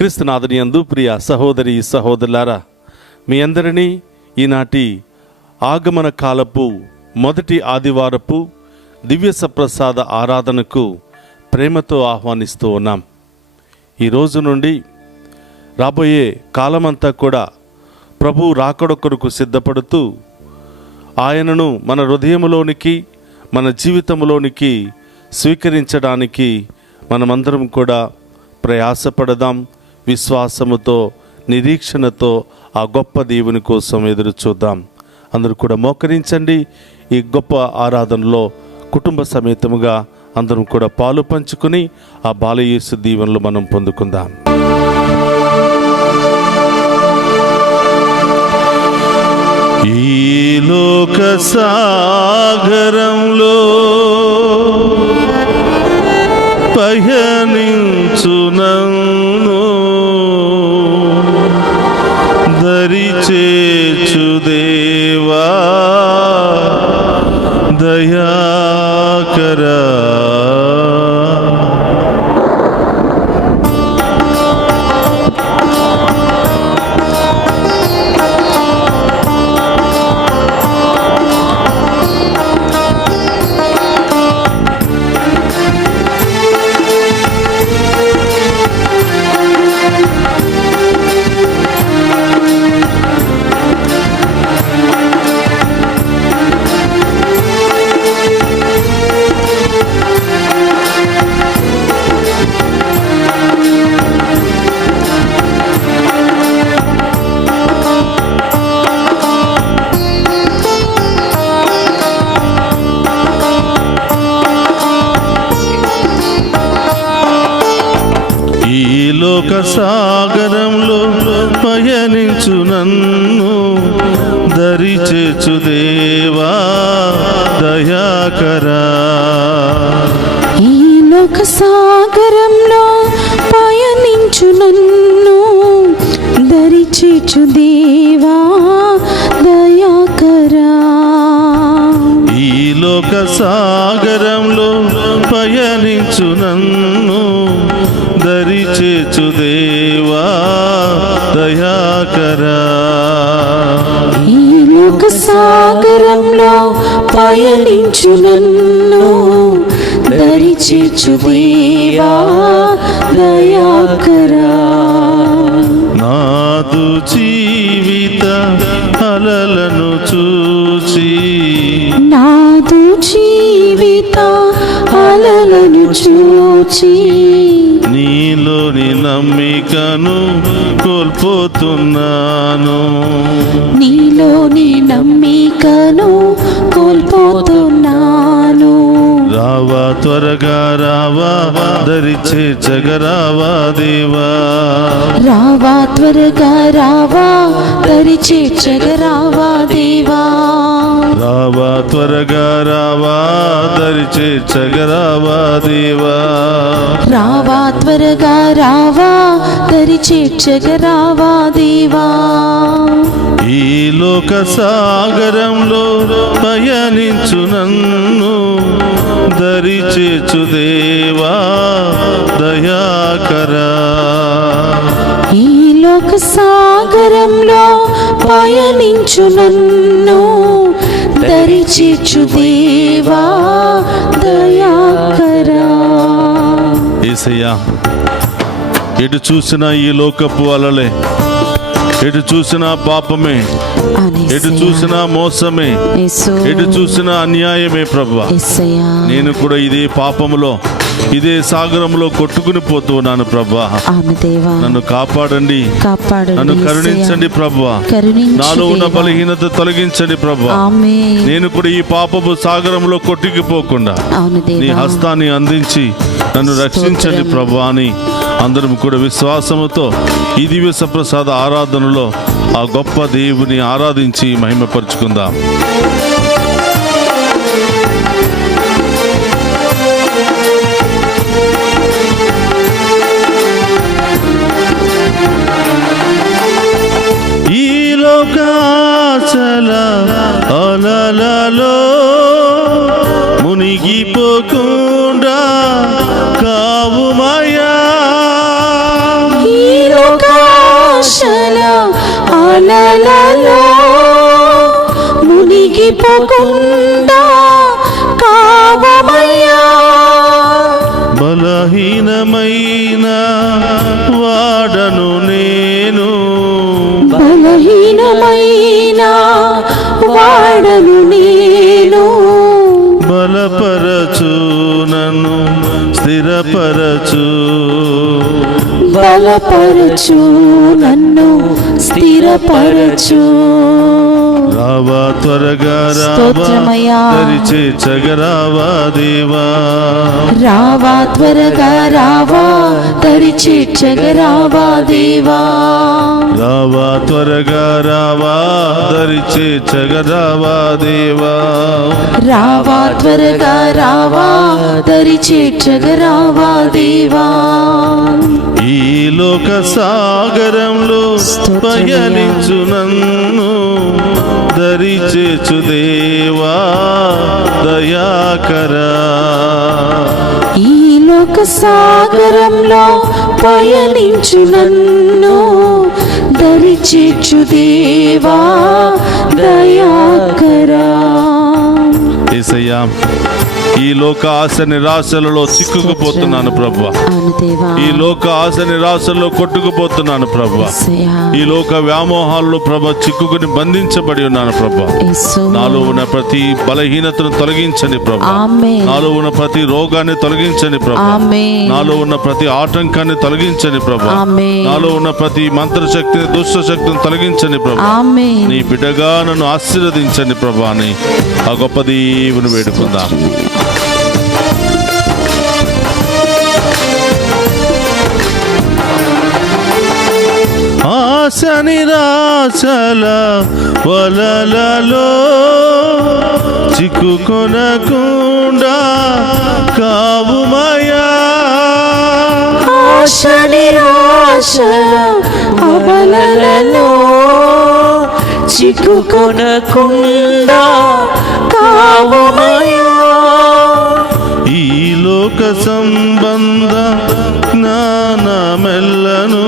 క్రీస్తునాథుని యందు ప్రియ సహోదరి సహోదరులారా, మీ అందరినీ ఈనాటి ఆగమన కాలపు మొదటి ఆదివారపు దివ్య సప్రసాద ఆరాధనకు ప్రేమతో ఆహ్వానిస్తూ ఉన్నాం. ఈ రోజు నుండి రాబోయే కాలమంతా కూడా ప్రభు రాకడ కొరకు సిద్ధపడుతూ ఆయనను మన హృదయములోనికి, మన జీవితంలోనికి స్వీకరించడానికి మనమందరం కూడా ప్రయాసపడదాం. విశ్వాసముతో, నిరీక్షణతో ఆ గొప్ప దేవుని కోసం ఎదురు చూద్దాం. అందరూ కూడా మోకరించండి. ఈ గొప్ప ఆరాధనలో కుటుంబ సమేతముగా అందరం కూడా పాలు పంచుకుని ఆ బాలయేసు దీవెనలు మనం పొందుకుందాం. ఈ లోక సాగరంలో పయనించు నన్ను దరి చేర్చు దేవా దయాకరా. లోక సాగరంలో పయనించు నన్ను దరి చేర్చు దేవా దయాకరా. ఈ లోక సాగరంలో పయనించు నన్ను దరి చేర్చు దేవా దయాకరా. ఈ లోక సాగరంలో పయనించు నన్ను దరి చేర్చు దేవా దయాకరా. ఈ లోక సాగరంలో పయనించు నన్ను దరి చేర్చు దేవా దయాకరా. నాదు జీవిత అలలను చూచి, నాదు జీవిత అలలను చూచి నీలోని నమ్మికను కోల్పోతున్నాను, నీలోని నమ్మికను కోల్పోతున్నాను. రావా త్వరగా రావా దరి చేర్చగరావా దేవా. రావా త్వరగా రావా దరి చేర్చగరావా దేవా. రావా త్వరగా రావా దరి చేర్చగరావా దేవా. రావా త్వరగా రావా దరి చేర్చగరావా దేవా. ఈ లోక సాగరంలో పయనించు నన్ను దరి చేర్చు దేవా దయాకరా. ఈ లోక సాగరంలో పయనించు నన్ను దరి చేర్చు దేవా దయాకరా. యేసయ్యా, ఎటు చూసినా ఈ లోకపు అలలే, ఎటు చూసినా పాపమే, ఎటు చూసినా మోసమే, ఎటు చూసినా అన్యాయమే ప్రభువా. నేను కూడా ఇదే పాపములో, ఇదే సాగరంలో కొట్టుకుని పోతున్నాను ప్రభువా. నన్ను కాపాడండి, నన్ను కరుణించండి ప్రభువా. నాలో ఉన్న బలహీనత తొలగించండి ప్రభువా. నేను కూడా ఈ పాపపు సాగరంలో కొట్టుకుపోకుండా నీ హస్తాన్ని అందించి నన్ను రక్షించండి ప్రభువా అని అందరం కూడా విశ్వాసముతో ఈ దివ్య సప్రసాద ఆరాధనలో ఆ గొప్ప దేవుని ఆరాధించి మహిమపరుచుకుందాం. ఈ లోకాచల అలలలో మునిగిపోకుండా కావుమయా. శ్రమలలో మునిగిపోకుండా కావమయ్యా. బలహీనమైన వాడను నేను, బలహీనమైన వాడను నేను. బలపరచు నన్ను స్థిరపరచు, బలపరచు నన్ను స్థిరపరచు. రావా త్వరగా రావా, స్తోత్రమయ్యా. దరిచే చగరావా దేవా. రావా త్వరగా రావా, దరిచే చగరావా దేవా. రావా త్వరగా రావా, దరిచే చగరావా దేవా. రావా త్వరగా రావా, దరిచే చగరావా దేవా. ఈ లోక సాగరంలో పయనించు నన్ను, దరిచేచు దేవా దయాకరా. ఈ లోక సాగరంలో పయనించు నన్ను, దరిచేచు దేవా దయాకరా. యేసయ్యా, ఈ లోక ఆశ నిరాశలలో చిక్కుకుపోతున్నాను ప్రభువా. అవును దేవా. ఈ లోక ఆశ నిరాశల్లో కొట్టుకుపోతున్నాను ప్రభువా. యేసయ్యా. ఈ లోక వ్యామోహాల్లో ప్రభు చిక్కుకుని బంధించబడి ఉన్నాను ప్రభువా. యేసు. నాలో ఉన్న ప్రతి బలహీనతను తొలగించండి ప్రభు. ఆమేన్. నాలో ఉన్న ప్రతి రోగాన్ని తొలగించండి ప్రభు. ఆమేన్. నాలో ఉన్న ప్రతి ఆటంకాన్ని తొలగించండి ప్రభు. ఆమేన్. నాలో ఉన్న ప్రతి మంత్రశక్తిని దుష్ట శక్తిని తొలగించండి ప్రభు. ఆమేన్. నీ బిడ్డగా నన్ను ఆశీర్వదించండి ప్రభు అని ఆ గొప్ప దేవుని వేడుకుందాం. ఆశ నిరాశల వలలలో చిక్కుకొనకుండా కావుమయా. ఆశ నిరాశ అవలలలో చిక్కుకొనకుండా కావుమయ్యా. ఈ లోక సంబంధ జ్ఞానమెల్లను,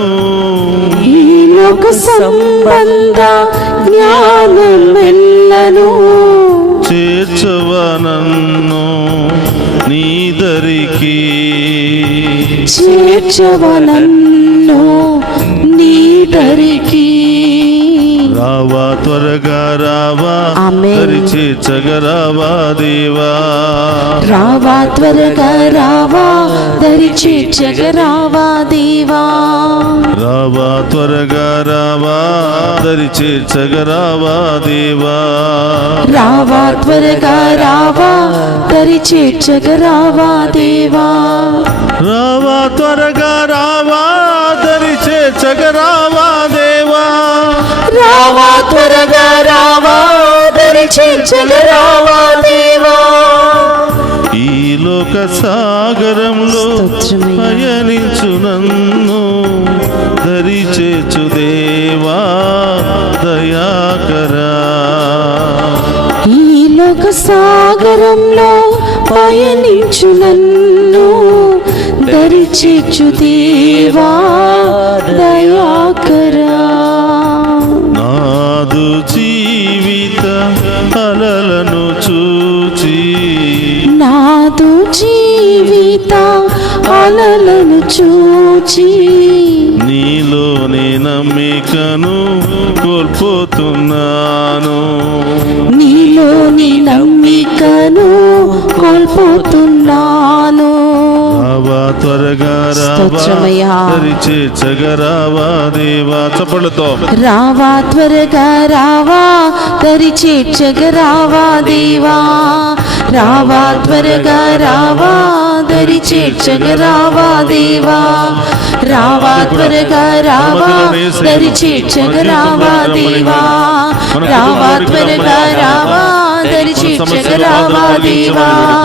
ఈ లోక సంబంధ జ్ఞానమెల్లను చేర్చవనన్ను నీ దరికి, చేర్చవనన్ను నీ దరికి. రావా త్వరగా రావా, ఆమేన్. దరిచే చగరావా దేవా. రావా త్వరగా రావా, దరిచే చగరావా దేవా. రావా త్వరగా రావా, దరిచే చగరావా దేవా. రావా త్వరగా రావా, దరిచే చగరావా దేవా. రావా త్వరగా రావా, దరిచే చగరావా దేవా. రావా త్వరగా రావా, దరిచే చగరావా దేవా. ఈ లోక సాగరంలో స్తోత్రమయ్యా. పయనించు నన్ను, దరిచేచు దేవా దయాకరా. ఈ లోక సాగరంలో పయనించు నన్ను, దరిచేచు దేవా దయాకరా. నాదు జీవిత అలలను చూచి, నాదు జీవిత అలలను చూచి, నీలోనే నమ్మికను కోల్పోతున్నాను. నీలోని నమ్మికను కోల్పోతున్నాను. రావా త్వరగా రావా, స్తోత్రమయ్యా. దరిచే చగరావా దేవా. చప్పళ్ళతో రావా త్వరగా రావా, దరిచే చగరావా దేవా. రావా త్వరగా రావా, దరిచే చగరావా దేవా. రావా త్వరగా రావా, దరిచే చగరావా దేవా. రావా త్వరగా రావా, దరిచే చగరావా దేవా.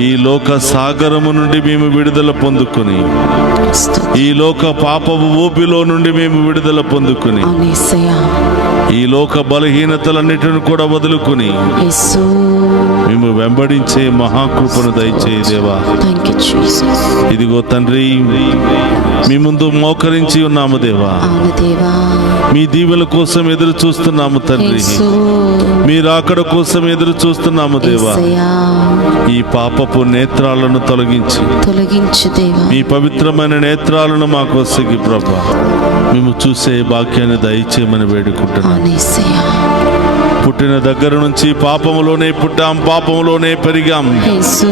ఈ లోక సాగరము నుండి మేము విడుదల పొందుకుని, ఈ లోక పాపపు ఊపిలో నుండి మేము విడుదల పొందుకుని, అవును యేసయ్యా. ఈ లోక బలహీనతలన్నిటిని కూడా వదులుకుని యేసు, మేము వెంబడించే మహాకృపను దయచేయి దేవా. Thank you Jesus. ఇదిగో తండ్రి, మీ ముందు మోకరించి ఉన్నాము దేవా. అవును దేవా. మీ దీవెల కోసం ఎదురు చూస్తున్నాము తండ్రి. యేసు, మీ రాకడ కోసం ఎదురు చూస్తున్నాము దేవా. యేసయ్యా. ఈ పాపపు నేత్రాలను తొలగించు దేవా. మీ పవిత్రమైన నేత్రాలను మాకు వసగి ప్రభా. మేము చూసే భాగ్యాన్ని దయచేయమని వేడుకుంటున్నాం. అవును యేసయ్యా. పుట్టిన దగ్గర నుంచి పాపములోనే పుట్టాం, పాపములోనే పెరిగాం, యేసు,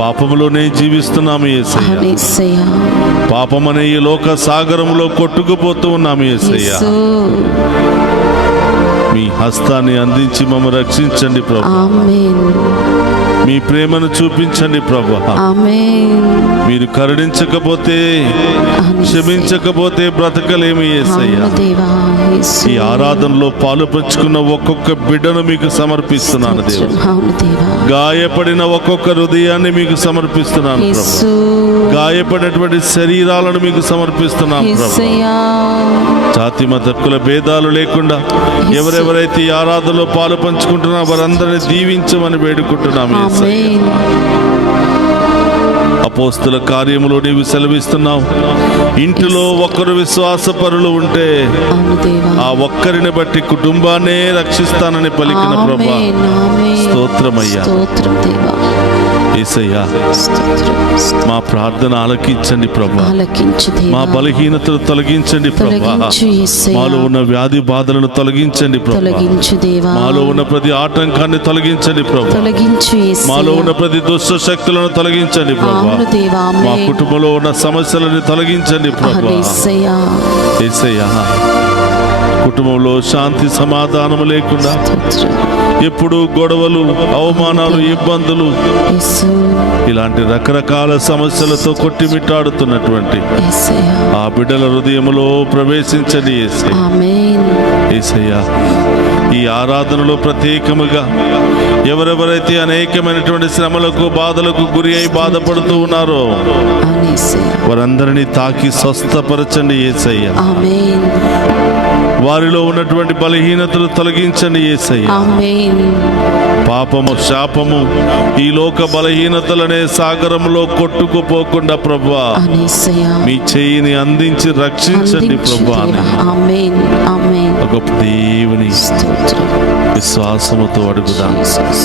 పాపములోనే జీవిస్తున్నాము యేసయ్య. అవును యేసయ్యా. పాపమనే ఈ లోక సాగరంలో కొట్టుకుపోతూ ఉన్నాము యేసయ్య. యేసు, మీ హస్తాన్ని అందించి మమ్మల్ని రక్షించండి ప్రభా. ఆమేన్. మీ ప్రేమను చూపించండి ప్రభా. ఆమేన్. మీరు కరుణించకపోతే, క్షమించకపోతే బ్రతకలేమి యేసయ్య. అవును దేవా. యేసు, ఈ ఆరాధనలో పాలు పంచుకున్న ఒక్కొక్క బిడ్డను మీకు సమర్పిస్తున్నాను దేవా. అవును దేవా. గాయపడిన ఒక్కొక్క హృదయాన్ని మీకు సమర్పిస్తున్నాను ప్రభా. యేసు, గాయపడినటువంటి శరీరాలను మీకు సమర్పిస్తున్నాను ప్రభా. యేసయ్యా. జాతి మత కుల భేదాలు లేకుండా ఎవరెవరైతే ఈ ఆరాధనలో పాలు పంచుకుంటున్నారో వారందరినీ దీవించమని వేడుకుంటున్నాము యేసయ్య. ఆమేన్. అపోస్తుల కార్యములో నీవు సెలవిస్తున్నావు, ఇంటిలో ఒక్కరు విశ్వాసపరులు ఉంటే అవును దేవా. ఆ ఒక్కరిని బట్టి కుటుంబాన్నే రక్షిస్తానని పలికిన ప్రభా. ఆమేన్. ఆమేన్. స్తోత్రమయ్యా. స్తోత్రం దేవా. యేసయ్యా, స్తోత్రం. మా ప్రార్థన ఆలకించండి ప్రభా. ఆలకించు దేవా. మా బలహీనతలు తొలగించండి ప్రభా. తొలగించు యేసయ్యా. మాలో ఉన్న వ్యాధి బాధలను తొలగించండి ప్రభా. తొలగించు దేవా. మాలో ఉన్న ప్రతి ఆటంకాన్ని తొలగించండి ప్రభా. తొలగించు యేసయ్యా. మాలో ఉన్న ప్రతి దుష్ట శక్తులను తొలగించండి ప్రభా. అవును దేవా. మా ఆమేన్. కుటుంబంలో ఉన్న సమస్యలను తొలగించండి ప్రభా. యేసయ్యా. యేసయ్యా, కుటుంబంలో శాంతి సమాధానము లేకుండా స్తోత్రం. ఎప్పుడు గొడవలు, అవమానాలు, ఇబ్బందులు, యేసు, ఇలాంటి రకరకాల సమస్యలతో కొట్టిమిట్టాడుతున్నటువంటి యేసయ్యా. ఆ బిడ్డల హృదయంలో ప్రవేశించండి యేసయ్య. ఆమేన్. యేసయ్యా, ఈ ఆరాధనలో ప్రత్యేకముగా ఎవరెవరైతే అనేకమైనటువంటి శ్రమలకు, బాధలకు గురి అయి బాధపడుతూ ఉన్నారో అవును యేసయ్యా. వారందరినీ తాకి స్వస్థపరచండి యేసయ్య. ఆమేన్. వారిలో ఉన్నటువంటి బలహీనతలు తొలగించండి యేసయ్య. ఆమేన్. పాపము, శాపము, ఈ లోక బలహీనతలనే సాగరంలో కొట్టుకుపోకుండా ప్రభువా అవును యేసయ్యా. మీ చేయిని అందించి రక్షించండి అందించు ప్రభువా. దేవా. ఆమేన్. ఆమేన్. ఒక దేవుని స్తోత్రం. విశ్వాసముతో అడుగుదాం. జీసస్.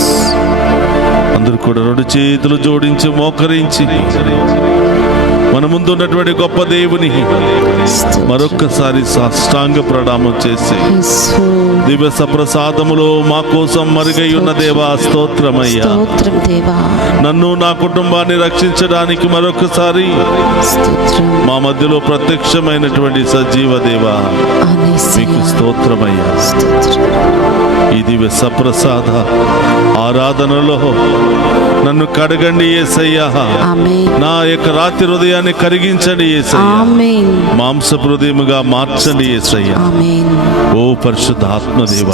అందరూ కూడా రెండు చేతులు జోడించి మోకరించి మన ముందు ఉన్నటువంటి గొప్ప దేవుని స్తోత్రం. మరొక్కసారి సాష్టాంగ ప్రణామం చేసి, యేసు. దివ్య సప్రసాదములో మా కోసం మరుగై ఉన్న దేవా స్తోత్రమయ్యా. స్తోత్రం దేవా. నన్ను, నా కుటుంబాన్ని రక్షించడానికి మరొకసారి స్తోత్రం. మా మధ్యలో ప్రత్యక్షమైనటువంటి సజీవ దేవా అవును యేసయ్యా. మీకు స్తోత్రమయ్యా. స్తోత్రం. ఈ దివ్య సప్రసాద ఆరాధనలో నన్ను కడగండి యేసయ్యా. ఆమేన్. నా యొక్క రాతి హృదయాన్ని కరిగించండి యేసయ్యా. ఆమేన్. మాంసపు హృదయముగా మార్చండి యేసయ్యా. ఆమేన్. ఓ పరిశుద్ధ ఆత్మదేవ,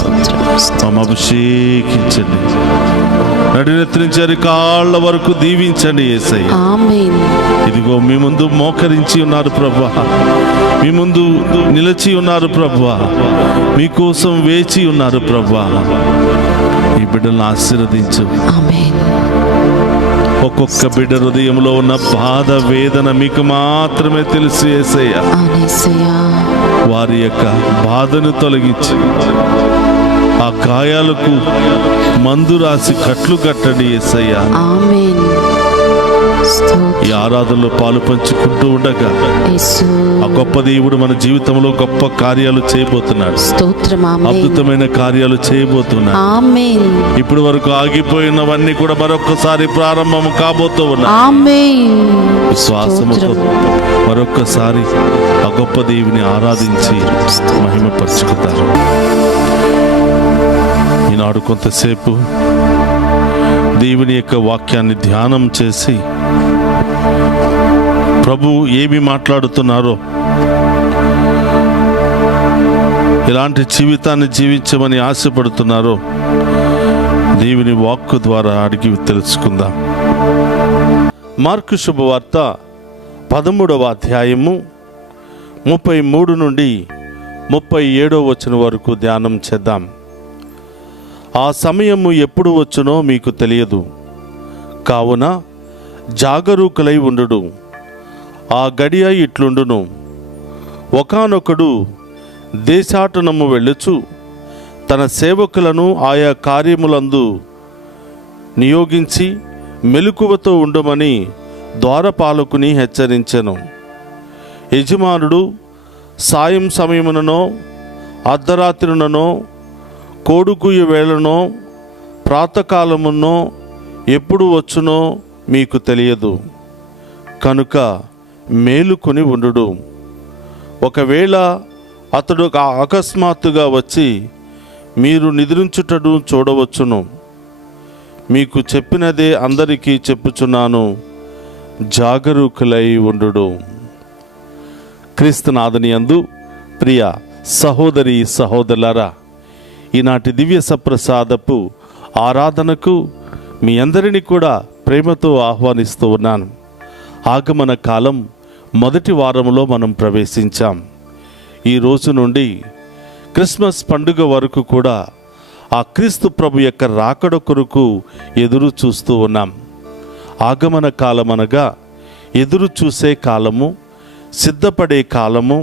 మమ్మ అభిషేకించండి. నడినెత్తి నుంచి అరికాళ్ళ వరకు దీవించండి యేసయ్య. ఆమేన్. ఇదిగో మీ ముందు మోకరించి ఉన్నారు ప్రభువా, మీ ముందు నిలిచి ఉన్నారు ప్రభువా, మీకోసం వేచి ఉన్నారు ప్రభువా. ఈ బిడ్డలను ఆశీర్వదించు. ఆమేన్. ఒక్కొక్క బిడ్డ హృదయంలో ఉన్న బాధ, వేదన మీకు మాత్రమే తెలుసు యేసయ్య. అవును యేసయ్యా. వారి యొక్క బాధను తొలగించి ఆ గాయాలకు మందు రాసి కట్లు కట్టండి యేసయ్య. ఆమేన్. ఈ ఆరాధనలో పాలు పంచుకుంటూ ఉండగా యేసు. ఆ గొప్ప దేవుడు మన జీవితంలో గొప్ప కార్యాలు చేయబోతున్నాడు. స్తోత్రం. ఆమేన్. అద్భుతమైన కార్యాలు చేయబోతున్నాడు. ఆమేన్. ఇప్పుడు వరకు ఆగిపోయినవన్నీ కూడా మరొకసారి ప్రారంభం కాబోతూ ఉన్నాయి. ఆమేన్. విశ్వాసముతో మరొక్కసారి ఆ గొప్ప దేవుని ఆరాధించి మహిమపరుచుకుంటారు. ఈనాడు కొంతసేపు దేవుని యొక్క వాక్యాన్ని ధ్యానం చేసి ప్రభు ఏమి మాట్లాడుతున్నారో, ఎలాంటి జీవితాన్ని జీవించమని ఆశపడుతున్నారో దేవుని వాక్కు ద్వారా అడిగి తెలుసుకుందాం. మార్కు శుభవార్త 13వ అధ్యాయము 33 నుండి 37వ వచనం వరకు ధ్యానం చేద్దాం. ఆ సమయము ఎప్పుడు వచ్చునో మీకు తెలియదు, కావున జాగరూకులై ఉండుడు. ఆ గడియ ఇట్లుండును, ఒకానొకడు దేశాటనము వెళ్ళుచు తన సేవకులను ఆయా కార్యములందు నియోగించి మెలకువతో ఉండమని ద్వారపాలకుని హెచ్చరించెను. యజమానుడు సాయం సమయముననో అర్ధరాత్రిననో కోడుకూయ వేళనో ప్రాతకాలమునో ఎప్పుడు వచ్చునో మీకు తెలియదు, కనుక మేలుకొని ఉండుడు. ఒకవేళ అతడు అకస్మాత్తుగా వచ్చి మీరు నిద్రించుటను చూడవచ్చును. మీకు చెప్పినదే అందరికీ చెప్పుచున్నాను, జాగరూకులై ఉండుడు. క్రీస్తునాథుని యందు ప్రియ సహోదరి సహోదరులారా, ఈనాటి దివ్య సప్రసాదపు ఆరాధనకు మీ అందరినీ కూడా ప్రేమతో ఆహ్వానిస్తూ ఉన్నాను. ఆగమన కాలం మొదటి వారంలో మనం ప్రవేశించాం. ఈ రోజు నుండి క్రిస్మస్ పండుగ వరకు కూడా ఆ క్రీస్తు ప్రభు యొక్క రాకడ కొరకు ఎదురు చూస్తూ ఉన్నాం. ఆగమన కాలం అనగా ఎదురు చూసే కాలము, సిద్ధపడే కాలము,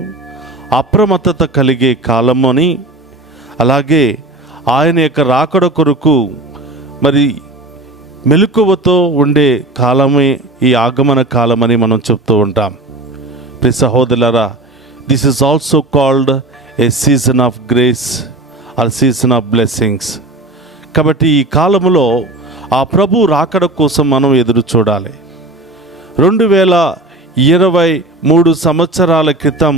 అప్రమత్తత కలిగే కాలము అని, అలాగే ఆయన యొక్క రాకడ కొరకు మరి మెలకువతో ఉండే కాలమే ఈ ఆగమన కాలమని మనం చెప్తూ ఉంటాం. ప్రియ సహోదరులారా, this is also called a season of grace or season of blessings. కాబట్టి ఈ కాలంలో ఆ ప్రభు రాకడ కోసం మనం ఎదురు చూడాలి. 2023 సంవత్సరాల క్రితం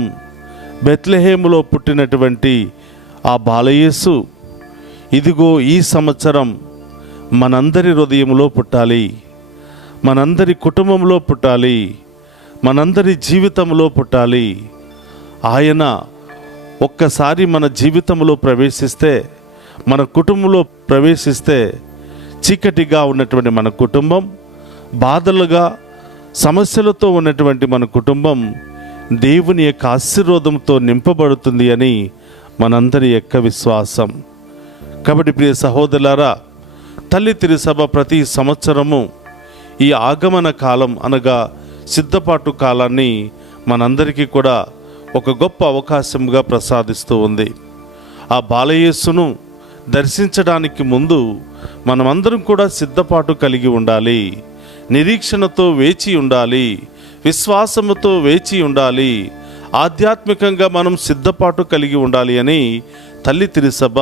బెత్లెహేములో పుట్టినటువంటి ఆ బాలయేసు ఇదిగో ఈ సంవత్సరం మనందరి హృదయంలో పుట్టాలి, మనందరి కుటుంబంలో పుట్టాలి, మనందరి జీవితంలో పుట్టాలి. ఆయన ఒక్కసారి మన జీవితంలో ప్రవేశిస్తే, మన కుటుంబంలో ప్రవేశిస్తే, చీకటిగా ఉన్నటువంటి మన కుటుంబం, బాధలుగా సమస్యలతో ఉన్నటువంటి మన కుటుంబం దేవుని యొక్క ఆశీర్వాదంతో నింపబడుతుంది అని మనందరి యొక్క విశ్వాసం. కాబట్టి ప్రియ సహోదరులారా, తల్లి తిరుసభ ప్రతి సంవత్సరము ఈ ఆగమన కాలం అనగా సిద్ధపాటు కాలాన్ని మనందరికీ కూడా ఒక గొప్ప అవకాశంగా ప్రసాదిస్తూ ఉంది. ఆ బాలయేసును దర్శించడానికి ముందు మనమందరం కూడా సిద్ధపాటు కలిగి ఉండాలి, నిరీక్షణతో వేచి ఉండాలి, విశ్వాసముతో వేచి ఉండాలి, ఆధ్యాత్మికంగా మనం సిద్ధపాటు కలిగి ఉండాలి అని తల్లి తిరుసభ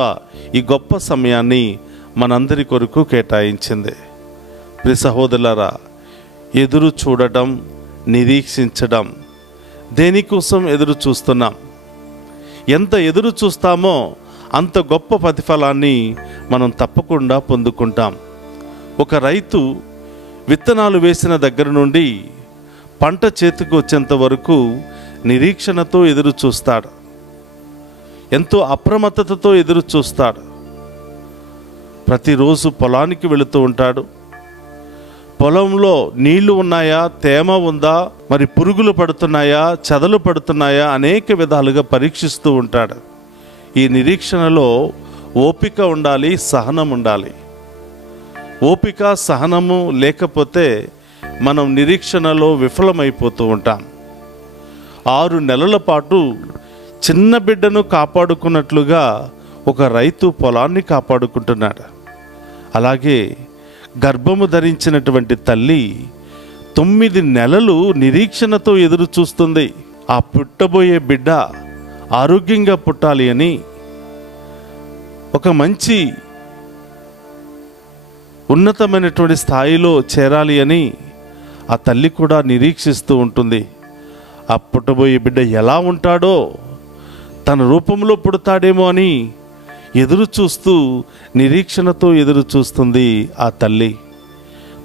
ఈ గొప్ప సమయాన్ని మనందరి కొరకు కేటాయించింది. ప్రియ సహోదరులారా, ఎదురు చూడటం, నిరీక్షించడం, దేనికోసం ఎదురు చూస్తున్నాం? ఎంత ఎదురు చూస్తామో అంత గొప్ప ప్రతిఫలాన్ని మనం తప్పకుండా పొందుకుంటాం. ఒక రైతు విత్తనాలు వేసిన దగ్గర నుండి పంట చేతికి వచ్చేంత వరకు నిరీక్షణతో ఎదురు చూస్తాడు, ఎంతో అప్రమత్తతతో ఎదురు చూస్తాడు. ప్రతిరోజు పొలానికి వెళుతూ ఉంటాడు. పొలంలో నీళ్లు ఉన్నాయా, తేమ ఉందా, మరి పురుగులు పడుతున్నాయా, చెదలు పడుతున్నాయా, అనేక విధాలుగా పరీక్షిస్తూ ఉంటాడు. ఈ నిరీక్షణలో ఓపిక ఉండాలి, సహనం ఉండాలి. ఓపిక సహనము లేకపోతే మనం నిరీక్షణలో విఫలమైపోతూ ఉంటాం. 6 నెలల పాటు చిన్న బిడ్డను కాపాడుకున్నట్లుగా ఒక రైతు పొలాన్ని కాపాడుకుంటున్నాడు. అలాగే గర్భము ధరించినటువంటి తల్లి 9 నెలలు నిరీక్షణతో ఎదురు చూస్తుంది. ఆ పుట్టబోయే బిడ్డ ఆరోగ్యంగా పుట్టాలి అని, ఒక మంచి ఉన్నతమైనటువంటి స్థాయిలో చేరాలి అని ఆ తల్లి కూడా నిరీక్షిస్తూ ఉంటుంది. ఆ పుట్టబోయే బిడ్డ ఎలా ఉంటాడో, తన రూపంలో పుడతాడేమో అని ఎదురు చూస్తూ నిరీక్షణతో ఎదురు చూస్తుంది ఆ తల్లి.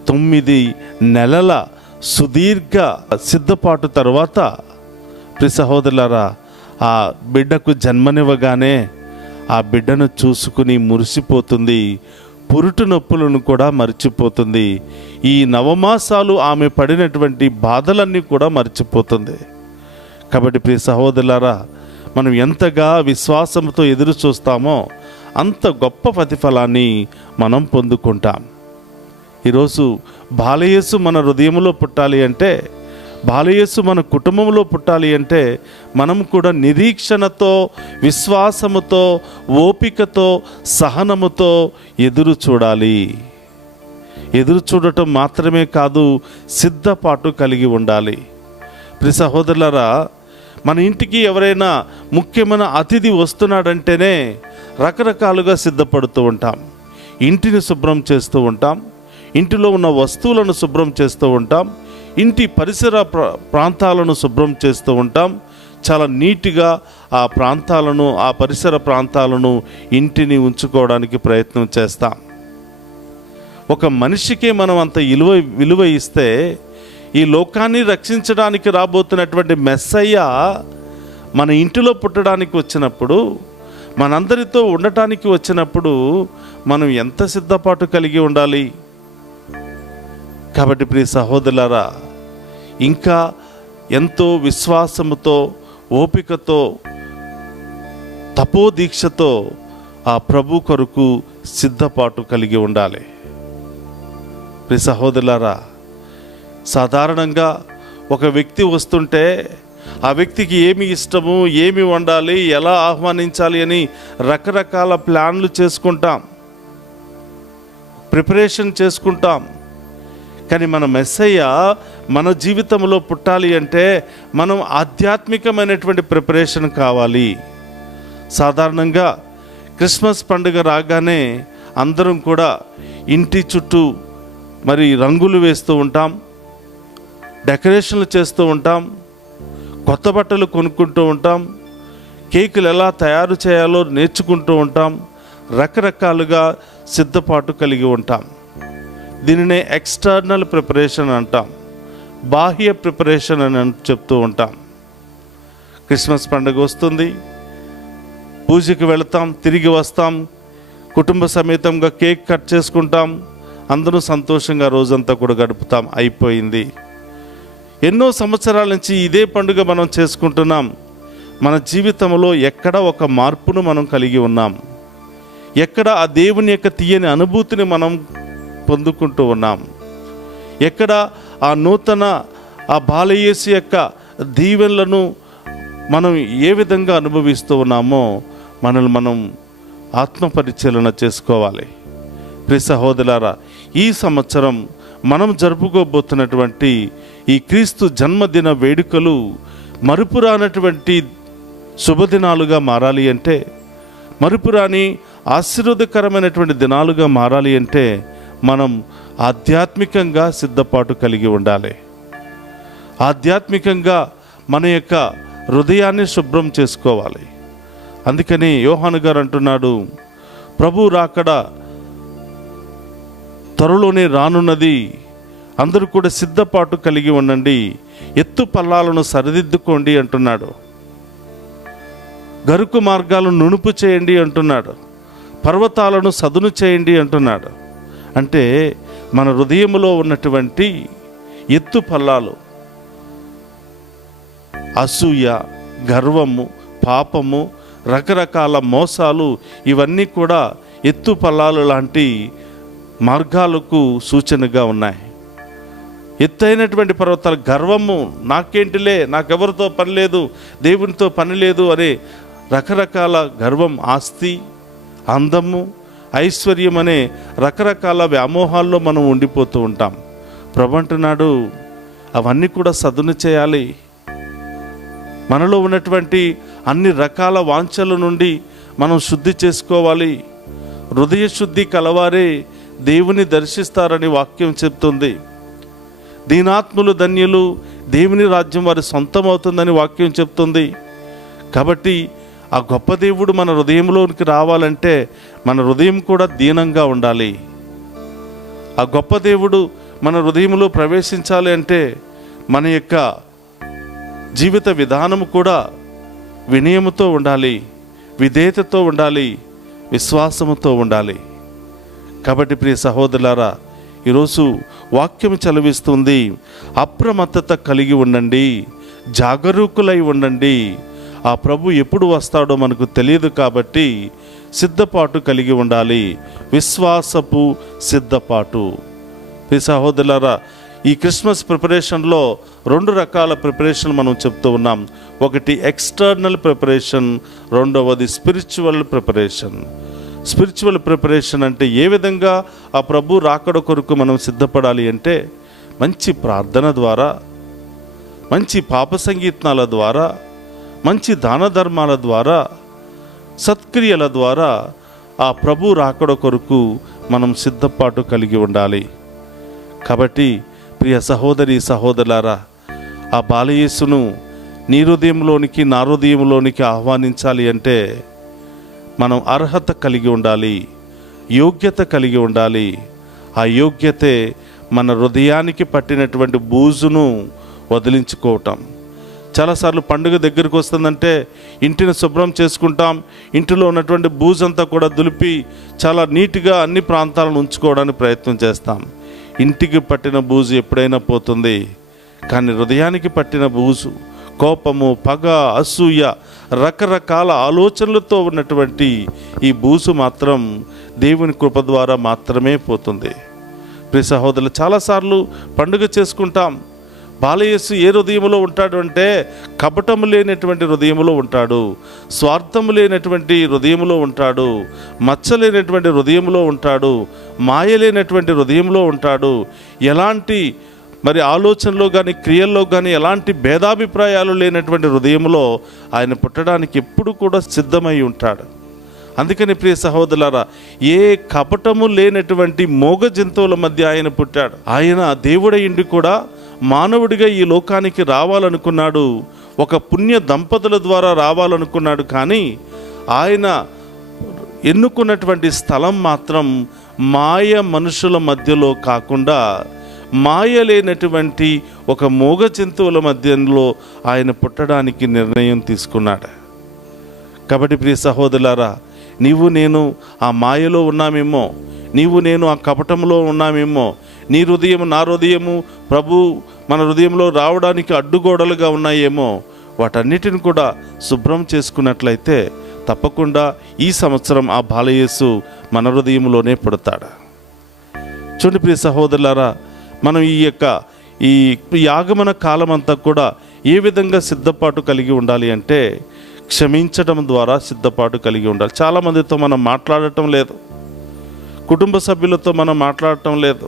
9 నెలల సుదీర్ఘ సిద్ధపాటు తరువాత ప్రియ సహోదరులారా, ఆ బిడ్డకు జన్మనివ్వగానే ఆ బిడ్డను చూసుకుని మురిసిపోతుంది, పురుటు నొప్పులను కూడా మర్చిపోతుంది. ఈ నవమాసాలు ఆమె పడినటువంటి బాధలన్నీ కూడా మర్చిపోతుంది. కాబట్టి ప్రియ సహోదరులారా, మనం ఎంతగా విశ్వాసంతో ఎదురు చూస్తామో అంత గొప్ప ప్రతిఫలాన్ని మనం పొందుకుంటాం. ఈరోజు బాలయేసు మన హృదయంలో పుట్టాలి అంటే, బాలయేసు మన కుటుంబంలో పుట్టాలి అంటే మనం కూడా నిరీక్షణతో, విశ్వాసముతో, ఓపికతో, సహనముతో ఎదురు చూడాలి. ఎదురు చూడటం మాత్రమే కాదు, సిద్ధపాటు కలిగి ఉండాలి. ప్రియ సహోదరులారా, మన ఇంటికి ఎవరైనా ముఖ్యమైన అతిథి వస్తున్నాడంటేనే రకరకాలుగా సిద్ధపడుతూ ఉంటాం. ఇంటిని శుభ్రం చేస్తూ ఉంటాం, ఇంటిలో ఉన్న వస్తువులను శుభ్రం చేస్తూ ఉంటాం, ఇంటి పరిసర ప్రాంతాలను శుభ్రం చేస్తూ ఉంటాం. చాలా నీట్గా ఆ ప్రాంతాలను, ఆ పరిసర ప్రాంతాలను, ఇంటిని ఉంచుకోవడానికి ప్రయత్నం చేస్తాం. ఒక మనిషికే మనం అంత విలువ ఇస్తే, ఈ లోకాన్ని రక్షించడానికి రాబోతున్నటువంటి మెస్సయ్య మన ఇంటిలో పుట్టడానికి వచ్చినప్పుడు, మనందరితో ఉండటానికి వచ్చినప్పుడు మనం ఎంత సిద్ధపాటు కలిగి ఉండాలి. కాబట్టి ప్రియ సహోదరులారా, ఇంకా ఎంతో విశ్వాసముతో, ఓపికతో, తపోదీక్షతో ఆ ప్రభు కొరకు సిద్ధపాటు కలిగి ఉండాలి. ప్రియ సహోదరులారా, సాధారణంగా ఒక వ్యక్తి వస్తుంటే ఆ వ్యక్తికి ఏమి ఇష్టము, ఏమి వండాలి, ఎలా ఆహ్వానించాలి అని రకరకాల ప్లాన్లు చేసుకుంటాం, ప్రిపరేషన్ చేసుకుంటాం. కానీ మన మెస్సయ్య మన జీవితంలో పుట్టాలి అంటే మనం ఆధ్యాత్మికమైనటువంటి ప్రిపరేషన్ కావాలి. సాధారణంగా క్రిస్మస్ పండుగ రాగానే అందరం కూడా ఇంటి చుట్టూ మరి రంగులు వేస్తూ ఉంటాం, డెకరేషన్లు చేస్తూ ఉంటాం, కొత్త బట్టలు కొనుక్కుంటూ ఉంటాం, కేకులు ఎలా తయారు చేయాలో నేర్చుకుంటూ ఉంటాం, రకరకాలుగా సిద్ధపాటు కలిగి ఉంటాం. దీనినే ఎక్స్టర్నల్ ప్రిపరేషన్ అంటాం, బాహ్య ప్రిపరేషన్ అని చెప్తూ ఉంటాం. క్రిస్మస్ పండుగ వస్తుంది, పూజకి వెళతాం, తిరిగి వస్తాం, కుటుంబ సమేతంగా కేక్ కట్ చేసుకుంటాం, అందరూ సంతోషంగా రోజంతా కూడా గడుపుతాం, అయిపోయింది. ఎన్నో సంవత్సరాల నుంచి ఇదే పండుగ మనం చేసుకుంటున్నాం. మన జీవితంలో ఎక్కడ ఒక మార్పును మనం కలిగి ఉన్నాం, ఎక్కడ ఆ దేవుని యొక్క తీయని అనుభూతిని మనం పొందుకుంటూ ఉన్నాం, ఎక్కడ ఆ నూతన ఆ బాలయేసు యొక్క దీవెనలను మనం ఏ విధంగా అనుభవిస్తూ ఉన్నామో మనల్ని మనం ఆత్మపరిశీలన చేసుకోవాలి. ప్రియ సహోదరులారా, ఈ సంవత్సరం మనం జరుపుకోబోతున్నటువంటి ఈ క్రీస్తు జన్మదిన వేడుకలు మరుపురానటువంటి శుభదినాలుగా మారాలి అంటే, మరుపురాని ఆశీర్వాదకరమైనటువంటి దినాలుగా మారాలి అంటే మనం ఆధ్యాత్మికంగా సిద్ధపాటు కలిగి ఉండాలి. ఆధ్యాత్మికంగా మన యొక్క హృదయాన్ని శుభ్రం చేసుకోవాలి. అందుకని యోహాను గారు అంటున్నాడు, ప్రభు రాకడ త్వరలోనే రానున్నది, అందరూ కూడా సిద్ధపాటు కలిగి ఉండండి, ఎత్తు పల్లాలను సరిదిద్దుకోండి అంటున్నాడు, గరుకు మార్గాలను నునుపు చేయండి అంటున్నాడు, పర్వతాలను సదును చేయండి అంటున్నాడు. అంటే మన హృదయంలో ఉన్నటువంటి ఎత్తు పల్లాలు, అసూయ, గర్వము, పాపము, రకరకాల మోసాలు, ఇవన్నీ కూడా ఎత్తు పల్లాలు లాంటి మార్గాలకు సూచనగా ఉన్నాయి. ఎత్తైనటువంటి పర్వతాలు, గర్వము, నాకేంటిలే, నాకెవరితో పని లేదు, దేవునితో పని లేదు అనే రకరకాల గర్వం, ఆస్తి, అందము, ఐశ్వర్యం అనే రకరకాల వ్యామోహాల్లో మనం ఉండిపోతూ ఉంటాం. ప్రభు అంటున్నాడు, అవన్నీ కూడా సదును చేయాలి. మనలో ఉన్నటువంటి అన్ని రకాల వాంఛల నుండి మనం శుద్ధి చేసుకోవాలి. హృదయ శుద్ధి కలవారే దేవుని దర్శిస్తారని వాక్యం చెప్తుంది. దీనాత్ములు ధన్యులు, దేవుని రాజ్యం వారి సొంతం అవుతుందని వాక్యం చెప్తుంది. కాబట్టి ఆ గొప్ప దేవుడు మన హృదయంలోనికి రావాలంటే మన హృదయం కూడా దీనంగా ఉండాలి. ఆ గొప్ప దేవుడు మన హృదయంలో ప్రవేశించాలి అంటే మన యొక్క జీవిత విధానము కూడా వినయముతో ఉండాలి, విధేయతతో ఉండాలి, విశ్వాసముతో ఉండాలి. కాబట్టి ప్రియ సహోదరులారా, ఈరోజు వాక్యం చదివిస్తుంది, అప్రమత్తత కలిగి ఉండండి, జాగరూకులై ఉండండి. ఆ ప్రభు ఎప్పుడు వస్తాడో మనకు తెలియదు కాబట్టి సిద్ధపాటు కలిగి ఉండాలి, విశ్వాసపు సిద్ధపాటు. ప్రియ సహోదరులారా, ఈ క్రిస్మస్ ప్రిపరేషన్లో 2 రకాల ప్రిపరేషన్ మనం చెప్తూ ఉన్నాం. ఒకటి ఎక్స్టర్నల్ ప్రిపరేషన్, రెండవది స్పిరిచువల్ ప్రిపరేషన్. స్పిరిచువల్ ప్రిపరేషన్ అంటే ఏ విధంగా ఆ ప్రభు రాకడ కొరకు మనం సిద్ధపడాలి అంటే, మంచి ప్రార్థన ద్వారా, మంచి పాప సంగీతాల ద్వారా, మంచి దాన ధర్మాల ద్వారా, సత్క్రియల ద్వారా ఆ ప్రభు రాకడ కొరకు మనం సిద్ధపాటు కలిగి ఉండాలి. కాబట్టి ప్రియ సహోదరి సహోదరులారా, ఆ బాలయేసును నీ హృదయంలోనికి నా హృదయంలోనికి ఆహ్వానించాలి అంటే మనం అర్హత కలిగి ఉండాలి, యోగ్యత కలిగి ఉండాలి. ఆ యోగ్యతే మన హృదయానికి పట్టినటువంటి బూజును వదిలించుకోవటం. చాలాసార్లు పండుగ దగ్గరికి వస్తుందంటే ఇంటిని శుభ్రం చేసుకుంటాం, ఇంటిలో ఉన్నటువంటి బూజంతా కూడా దులిపి చాలా నీట్గా అన్ని ప్రాంతాలను ఉంచుకోవడానికి ప్రయత్నం చేస్తాం. ఇంటికి పట్టిన బూజు ఎప్పుడైనా పోతుంది, కానీ హృదయానికి పట్టిన బూజు, కోపము, పగ, అసూయ, రకరకాల ఆలోచనలతో ఉన్నటువంటి ఈ బూజు మాత్రం దేవుని కృప ద్వారా మాత్రమే పోతుంది. ప్రియ సహోదరులు, చాలాసార్లు పండుగ చేసుకుంటాం. బాలయేసు ఏ హృదయంలో ఉంటాడు అంటే కపటము లేనటువంటి హృదయంలో ఉంటాడు, స్వార్థము లేనటువంటి హృదయంలో ఉంటాడు, మచ్చ లేనటువంటి హృదయంలో ఉంటాడు, మాయ లేనటువంటి హృదయంలో ఉంటాడు. ఎలాంటి ఆలోచనలో కానీ క్రియల్లో కానీ ఎలాంటి భేదాభిప్రాయాలు లేనటువంటి హృదయంలో ఆయన పుట్టడానికి ఎప్పుడు కూడా సిద్ధమై ఉంటాడు. అందుకని ప్రియ సహోదరులారా, ఏ కపటము లేనటువంటి మోగ జంతువుల మధ్య ఆయన పుట్టాడు. ఆయన దేవుడైండి కూడా మానవుడిగా ఈ లోకానికి రావాలనుకున్నాడు, ఒక పుణ్య దంపతుల ద్వారా రావాలనుకున్నాడు. కానీ ఆయన ఎన్నుకున్నటువంటి స్థలం మాత్రం మాయ మనుషుల మధ్యలో కాకుండా మాయ లేనటువంటి ఒక మోగ జంతువుల మధ్యలో ఆయన పుట్టడానికి నిర్ణయం తీసుకున్నాడు. కాబట్టి ప్రియ సహోదరులారా, నీవు నేను ఆ మాయలో ఉన్నామేమో, నీవు నేను ఆ కపటంలో ఉన్నామేమో, నీ హృదయం నా హృదయము ప్రభు మన హృదయంలో రావడానికి అడ్డుగోడలుగా ఉన్నాయేమో, వాటన్నిటిని కూడా శుభ్రం చేసుకున్నట్లయితే తప్పకుండా ఈ సంవత్సరం ఆ బాలయేసు మన హృదయంలోనే పుడతాడు. చూడండి ప్రియ సహోదరులారా, మనం ఈ ఆగమన కాలం అంతా కూడా ఏ విధంగా సిద్ధపాటు కలిగి ఉండాలి అంటే క్షమించడం ద్వారా సిద్ధపాటు కలిగి ఉండాలి. చాలామందితో మనం మాట్లాడటం లేదు, కుటుంబ సభ్యులతో మనం మాట్లాడటం లేదు,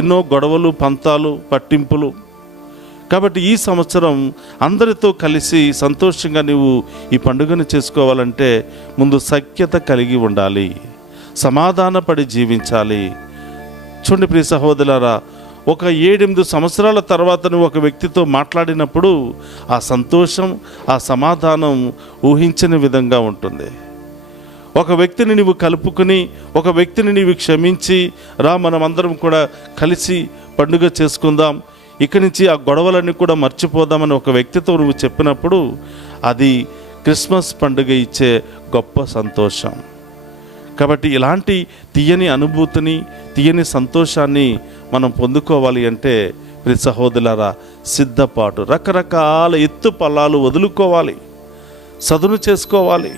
ఎన్నో గొడవలు, పంతాలు, పట్టింపులు. కాబట్టి ఈ సంవత్సరం అందరితో కలిసి సంతోషంగా నీవు ఈ పండుగను చేసుకోవాలంటే ముందు సఖ్యత కలిగి ఉండాలి, సమాధానపడి జీవించాలి. చూడండి ప్రియ సహోదరులారా, ఒక 7-8 సంవత్సరాల తర్వాత నువ్వు ఒక వ్యక్తితో మాట్లాడినప్పుడు ఆ సంతోషం, ఆ సమాధానం ఊహించని విధంగా ఉంటుంది. ఒక వ్యక్తిని నీవు కలుపుకుని, ఒక వ్యక్తిని నీవు క్షమించి, మనమందరం కూడా కలిసి పండుగ చేసుకుందాం, ఇక్కడి నుంచి ఆ గొడవలన్నీ కూడా మర్చిపోదామని ఒక వ్యక్తితో నువ్వు చెప్పినప్పుడు అది క్రిస్మస్ పండుగ ఇచ్చే గొప్ప సంతోషం. కాబట్టి ఇలాంటి తీయని అనుభూతిని, తీయని సంతోషాన్ని మనం పొందుకోవాలి అంటే ప్రియ సహోదరులారా, సిద్ధపాటు, రకరకాల ఎత్తు పల్లాలు వదులుకోవాలి, సదును చేసుకోవాలి,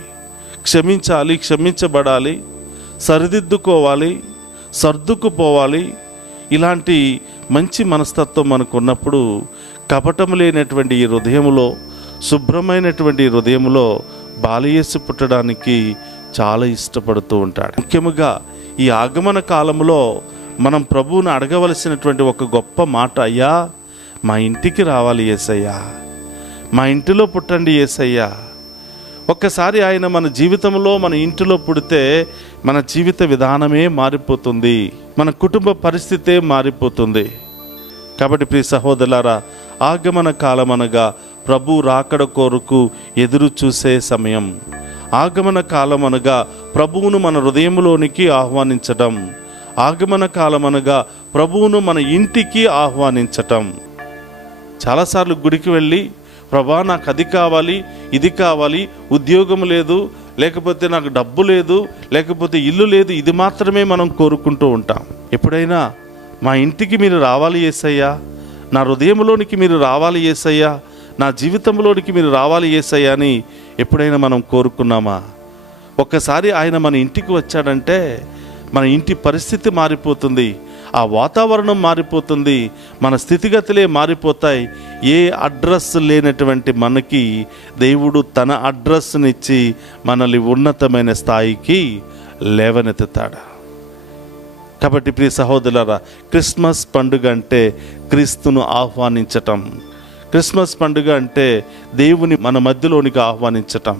క్షమించాలి, క్షమించబడాలి, సరిదిద్దుకోవాలి, సర్దుకుపోవాలి. ఇలాంటి మంచి మనస్తత్వం మనకు ఉన్నప్పుడు కపటం లేనటువంటి ఈ హృదయములో, శుభ్రమైనటువంటి హృదయములో బాలయేసు పుట్టడానికి చాలా ఇష్టపడుతూ ఉంటాడు. ముఖ్యముగా ఈ ఆగమన కాలంలో మనం ప్రభువుని అడగవలసినటువంటి ఒక గొప్ప మాట, అయ్యా మా ఇంటికి రావాలి యేసయ్యా, మా ఇంటిలో పుట్టండి యేసయ్యా. ఒక్కసారి ఆయన మన జీవితంలో, మన ఇంటిలో పుడితే మన జీవిత విధానమే మారిపోతుంది, మన కుటుంబ పరిస్థితే మారిపోతుంది. కాబట్టి ప్రియ సహోదరులారా, ఆగమన కాలం అనగా ప్రభు రాకడ కొరకు ఎదురు చూసే సమయం. ఆగమన కాలం అనగా ప్రభువును మన హృదయంలోనికి ఆహ్వానించటం. ఆగమన కాలం అనగా ప్రభువును మన ఇంటికి ఆహ్వానించటం. చాలాసార్లు గుడికి వెళ్ళి, ప్రభా నాకు అది కావాలి, ఇది కావాలి, ఉద్యోగం లేదు, లేకపోతే నాకు డబ్బు లేదు, లేకపోతే ఇల్లు లేదు, ఇది మాత్రమే మనం కోరుకుంటూ ఉంటాం. ఎప్పుడైనా మా ఇంటికి మీరు రావాలి యేసయ్యా, నా హృదయంలోనికి మీరు రావాలి యేసయ్యా, నా జీవితంలోనికి మీరు రావాలి యేసయ్యా అని ఎప్పుడైనా మనం కోరుకున్నామా? ఒక్కసారి ఆయన మన ఇంటికి వచ్చాడంటే మన ఇంటి పరిస్థితి మారిపోతుంది, ఆ వాతావరణం మారిపోతుంది, మన స్థితిగతులే మారిపోతాయి. ఏ అడ్రస్ లేనటువంటి మనకి దేవుడు తన అడ్రస్నిచ్చి మనల్ని ఉన్నతమైన స్థాయికి లేవనెత్తుతాడు. కాబట్టి ప్రియ సహోదరులారా, క్రిస్మస్ పండుగ అంటే క్రీస్తును ఆహ్వానించటం. క్రిస్మస్ పండుగ అంటే దేవుని మన మధ్యలోనికి ఆహ్వానించటం.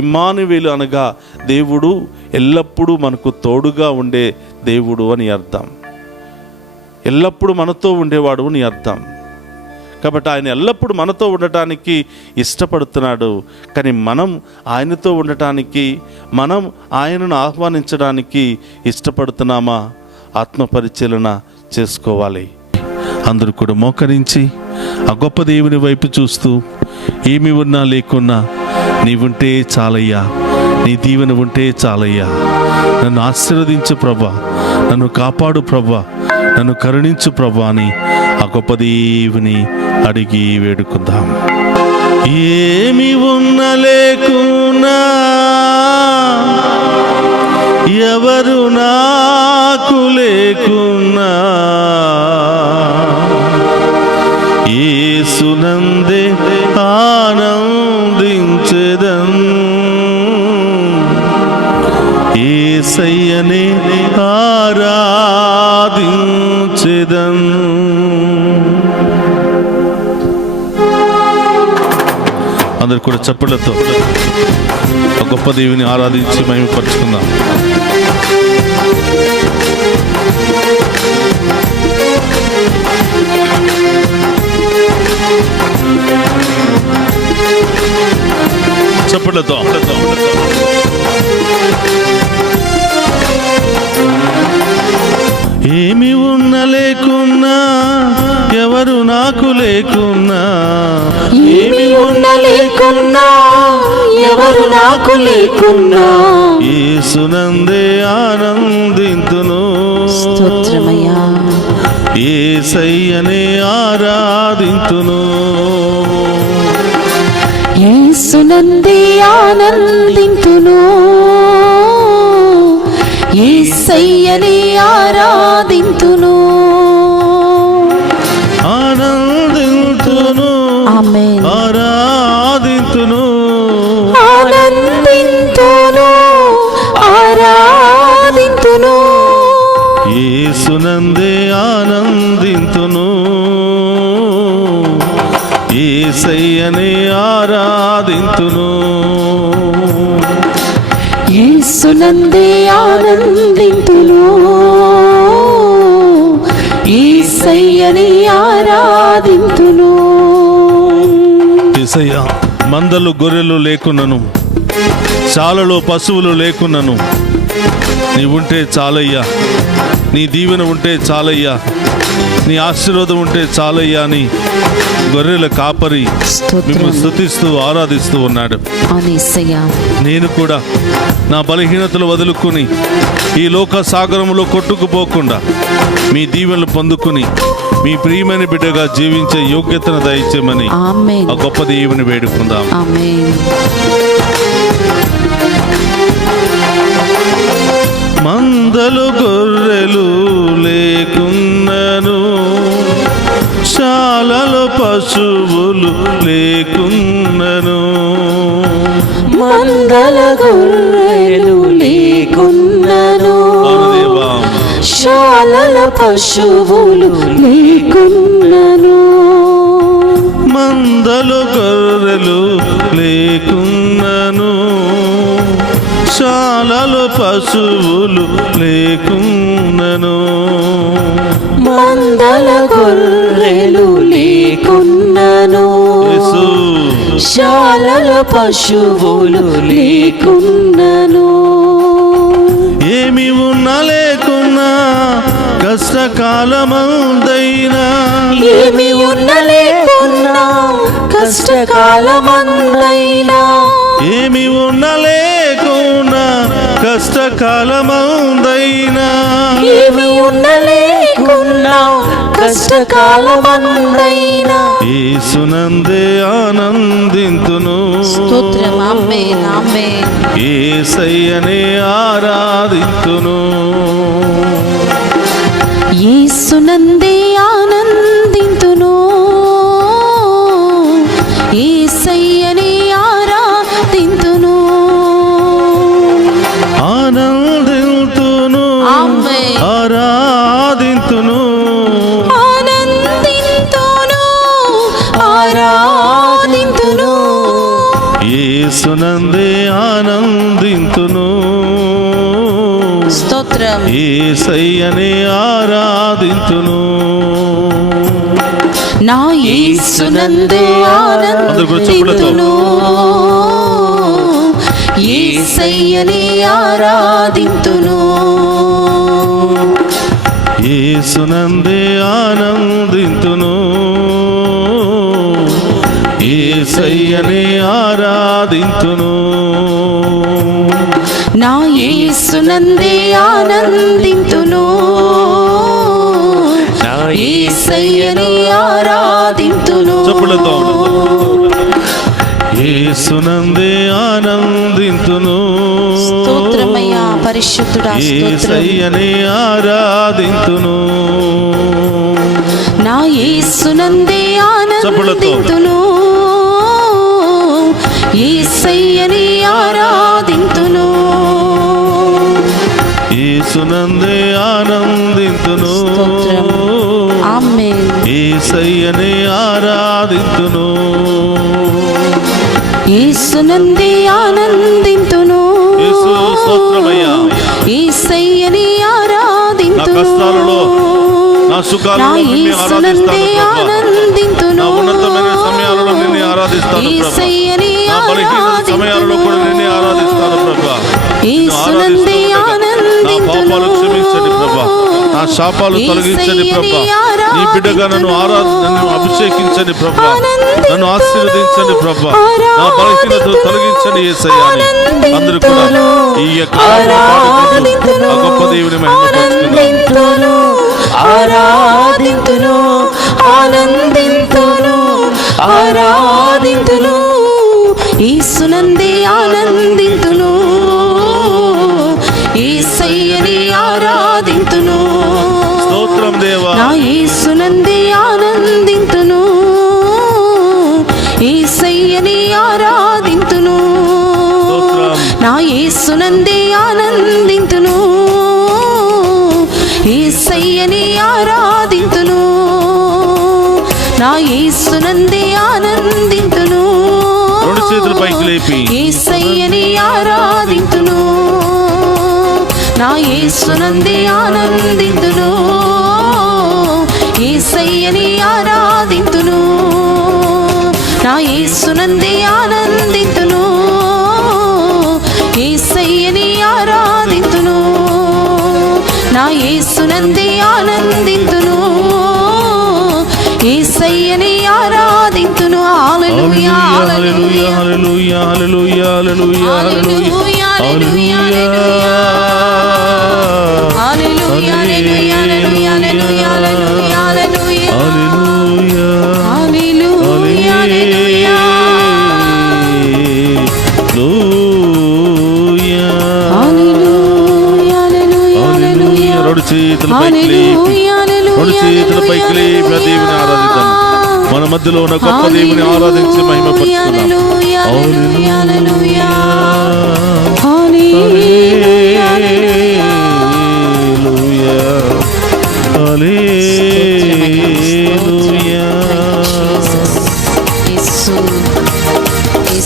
ఇమ్మానువేలు అనగా దేవుడు ఎల్లప్పుడూ మనకు తోడుగా ఉండే దేవుడు అని అర్థం, ఎల్లప్పుడూ మనతో ఉండేవాడు అని అర్థం. కాబట్టి ఆయన ఎల్లప్పుడూ మనతో ఉండటానికి ఇష్టపడుతున్నాడు. కానీ మనం ఆయనతో ఉండటానికి, మనం ఆయనను ఆహ్వానించడానికి ఇష్టపడుతున్నామా? ఆత్మపరిశీలన చేసుకోవాలి. అందరూ కూడా మోకరించి ఆ గొప్ప దేవుని వైపు చూస్తూ, ఏమి ఉన్నా లేకున్నా నీవుంటే చాలయ్యా, నీ దీవెన ఉంటే చాలయ్యా, నన్ను ఆశీర్వదించు ప్రభా, నన్ను కాపాడు ప్రభా, నన్ను కరుణించు ప్రభా అని ఆ గొప్ప దేవుని అడిగి వేడుకుందాం. ఏమి ఉన్నా లేకున్నా, ఎవరు నాకు లేకున్నా, యేసునందే ఆనందించెదం, యేసయ్యనే ఆరాధించెదం. అందరు కూడా చప్పట్లతో ఆ గొప్ప దేవుని ఆరాధించి మహిమపరుచుకుందాం. చప్పట్లతో ఏమి ఉన్నా లేకున్నా, ఎవరు నాకు లేకున్నా, ఏమి ఉన్నా లేకున్నా, ఎవరు నాకు లేకున్నా, యేసునందే ఆనందింతును, స్తోత్రమయ్యా, యేసయ్యనే ఆరాధింతును, యేసునందే ఆనందింతును, యేసయ్యనే ఆరాధింతును, ఆనందింతును, ఆమేన్, ఆరాధింతును, ఆనందింతును, ఆరాధింతును, యేసునందే ఆనందింతును, యేసయ్యనే ఆరాధింతును, యేసునందే ఆనందింతును, యేసయ్యనే ఆరాధింతును. యేసయ్యా, మందలు గొర్రెలు లేకున్నను, చాలలో పశువులు లేకున్నను, నీవుంటే చాలయ్యా, నీ దీవెన ఉంటే చాలయ్యా, నీ ఆశీర్వాదం ఉంటే చాలయ్యా అని గొర్రెల కాపరి మిమ్మల్ని స్తుతిస్తూ ఆరాధిస్తూ ఉన్నాడు. నేను కూడా నా బలహీనతలు వదులుకొని ఈ లోక సాగరంలో కొట్టుకుపోకుండా మీ దీవెనలు పొందుకుని మీ ప్రియమైన బిడ్డగా జీవించే యోగ్యతను దయచేయమని ఆ గొప్ప దేవుని వేడుకుందాం. మందలు గొర్రెలు లేకున్నను, శాలలో పశువులు లేకున్నను, మందల గొర్రెలు లేకున్నను, శాలల పశువులు లేకున్నను, మందలు గొర్రెలు లేకున్నను, శాలలో పశువులు లేకున్నను, మందల గొర్రెలు లేకున్నను, శాలల పశువులు లేకున్నను, ఏమి ఉన్నా లేకున్నా, కష్టకాలమందైనా, ఏమి ఉన్నా లేకున్నా, కష్టకాలమందైనా, ఏమి ఉన్నా లేకున్నా, కష్టకాలమందైనా ఏమి ఉండలేకున్నా కష్టకాలమందైనా యేసునందే ఆనందింతును. స్తోత్రం. ఆమేన్ ఆమేన్. యేసయ్యనే ఆరాధింతును. యేసునందే ఆనందింతును. యేసయ్యనే ఆరాధింతును. ఆనందింతును. ఆమేన్. ఆరాధింతును. ఆనందింతును. ఆరాధింతును. యేసునందే ఆనందింతును. స్తోత్రం. యేసయ్యనే ఆరాధింతును. నా యేసునందే ఆనందింతును. యేసయ్యనే ఆరాధింతును. యేసునందే ఆనందింతును. యేసయ్యనే ఆరాధింతును. నా యేసునందే ఆనందింతును. యేసయ్యనే ఆరాధింతును. చెప్పులతో యేసునందే ఆనందింతును. స్తోత్రమయ్యా పరిశుద్ధుడా. యేసయ్యనే ఆరాధింతును. నా యేసునందే ఆనందింతును. యేసయ్యనే ఆరాధింతును. యేసునందే ఆనందింతును. ఆమేన్. యేసయ్యనే ఆరాధింతును. యేసునందే ఆనందింతును. యేసు స్తోత్రమయ్యా. యేసయ్యనే ఆరాధింతును. నా కష్టాలలో, నా సుఖాలలో నిన్ను ఆరాధిస్తాను. నా ఉన్నతమైన సమయాలలో నిన్ను ఆరాధిస్తాను ప్రభా. నా బలహీన సమయాలలో కూడా నిన్ను ఆరాధిస్తాను ప్రభా. యేసునందే నా పాపాలు క్షమించండి ప్రభా. నా శాపాలు తొలగించండి ప్రభా. నీ బిడ్డగా నన్ను అభిషేకించండి ప్రభా. నన్ను ఆశీర్వదించండి ప్రభా. నా బలహీనతలు తొలగించండి యేసయ్యా అని అందరూ కూడా ఈ యొక్క ఆ గొప్ప దేవుని ఆనందింతును. ఆరాధింతును. ఆనందింతును. ఆరాధింతును. యేసునందే ఆనందింతును. యేసయ్యనే ఆరాధింతును. స్తోత్రం దేవా. నా యేసునందే ఆనందింతును. యేసయ్యనే ఆరాధింతును. నా యేసునందే ఆనందింతును. యేసయ్యనే ఆరాధింతును. నా యేసునందే ఆనందింతును. రెండు చేతులు పైకి లేపి యేసయ్యనే ఆరాధింతును. నా యేసునందే ఆనందింతును. యేసయ్యనే ఆరాధింతును. నా యేసునందే ఆనందింతును. యేసయ్యనే ఆరాధింతును. నా యేసునందే ఆనందింతును. యేసయ్యనే ఆరాధింతును. హల్లెలూయా హల్లెలూయా హల్లెలూయా హల్లెలూయా హల్లెలూయా హల్లెలూయా హల్లెలూయా హల్లెలూయా హల్లెలూయా హల్లెలూయా హల్లెలూయా హల్లెలూయా హల్లెలూయా హల్లెలూయా హల్లెలూయా. రెండు చేతుల పైకి లేపి ఆ దేవుని ఆరాధిద్దాం. మన మధ్యలో ఉన్న గొప్ప దేవుని ఆరాధించి మహిమ పరుచుకుందాం.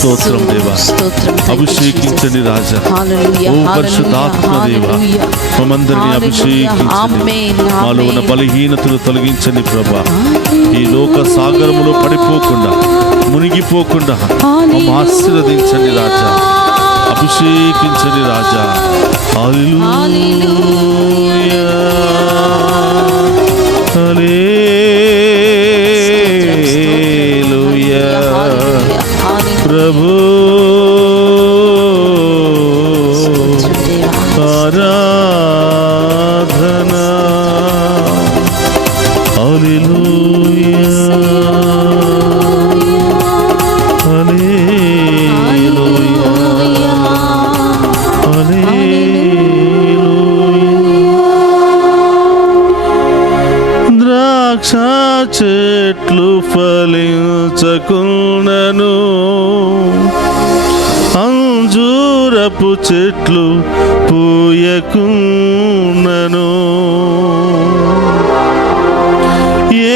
స్తోత్రం దేవా. అభిషేకించండి రాజా. ఓ పరిశుద్ధాత్మ దేవా, మమ్మందరినీ అభిషేకించండి. మాలో ఉన్న బలహీనతలు తొలగించండి ప్రభా. ఈ లోక సాగరములో పడిపోకుండా, మునిగిపోకుండా మమ్మ ఆశీర్వదించండి రాజా. అభిషేకించండి రాజా. హల్లెలూయా హల్లెలూయా ప్రభు. ఆరాధనా. హల్లెలూయా హల్లెలూయా హల్లెలూయా. ద్రాక్ష చెట్లు ఫలించకున్నను, అంజూరపు చెట్లు పూయకున్నను,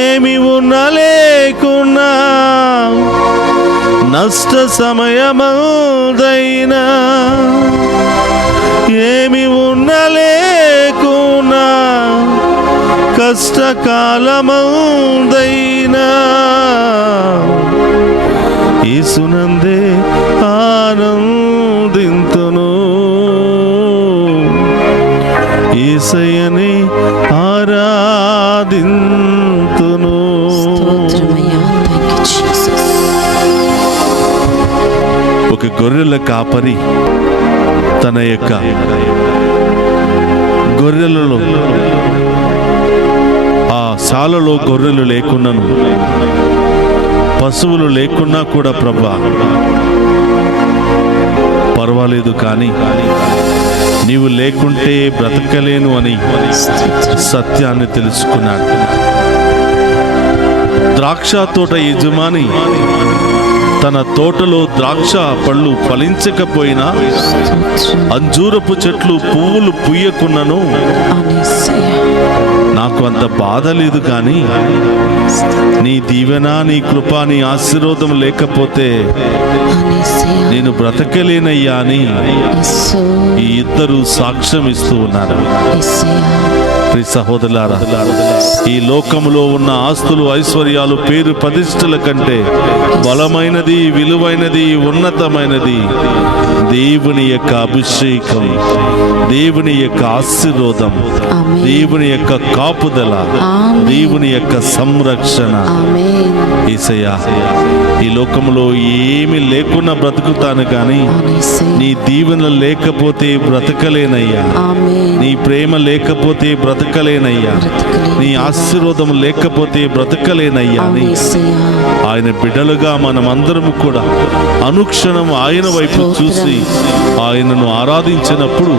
ఏమి ఉన్నా లేకున్నా నష్ట సమయమందైనా, ఏమి ఉన్నా లేకున్నా కష్టకాలమందైనా, యేసునందే ఆనందింతును, యేసయ్యని ఆరాధింతును. ఒక గొర్రెల కాపరి తన యొక్క గొర్రెలలో, ఆ శాలలో గొర్రెలు లేకున్నాను, పశువులు లేకున్నా కూడా ప్రభా పర్వాలేదు, కానీ నీవు లేకుంటే బ్రతకలేను అని సత్యాన్ని తెలుసుకున్నాడు. ద్రాక్ష తోట యజమాని తన తోటలో ద్రాక్ష పళ్ళు ఫలించకపోయినా, అంజూరపు చెట్లు పువ్వులు పుయ్యకున్నను నాకు అంత బాధ లేదు, కానీ నీ దీవెన, నీ కృప, నీ ఆశీర్వాదం లేకపోతే నేను బ్రతకలేనయ్యా అని ఈ ఇద్దరు సాక్ష్యం ఇస్తూ ఉన్నారు. ప్రియ సహోదరులారా, ఈ లోకములో ఉన్న ఆస్తులు, ఐశ్వర్యాలు, పేరు ప్రతిష్టల కంటే బలమైనది, విలువైనది, ఉన్నతమైనది దేవుని యొక్క అభిషేకం, దేవుని యొక్క ఆశీర్వాదం, దేవుని యొక్క కాపుదల, దేవుని యొక్క సంరక్షణ. యేసయ్యా, ఈ లోకంలో ఏమి లేకున్నా బ్రతుకుతాను, కానీ నీ దీవెన లేకపోతే బ్రతకలేనయ్యా, నీ ప్రేమ లేకపోతే బ్రతకలేనయ్యా, నీ ఆశీర్వాదం లేకపోతే బ్రతకలేనయ్యా అని ఆయన బిడ్డలుగా మనమందరం కూడా అనుక్షణం ఆయన వైపు చూసి ఆయనను ఆరాధించినప్పుడు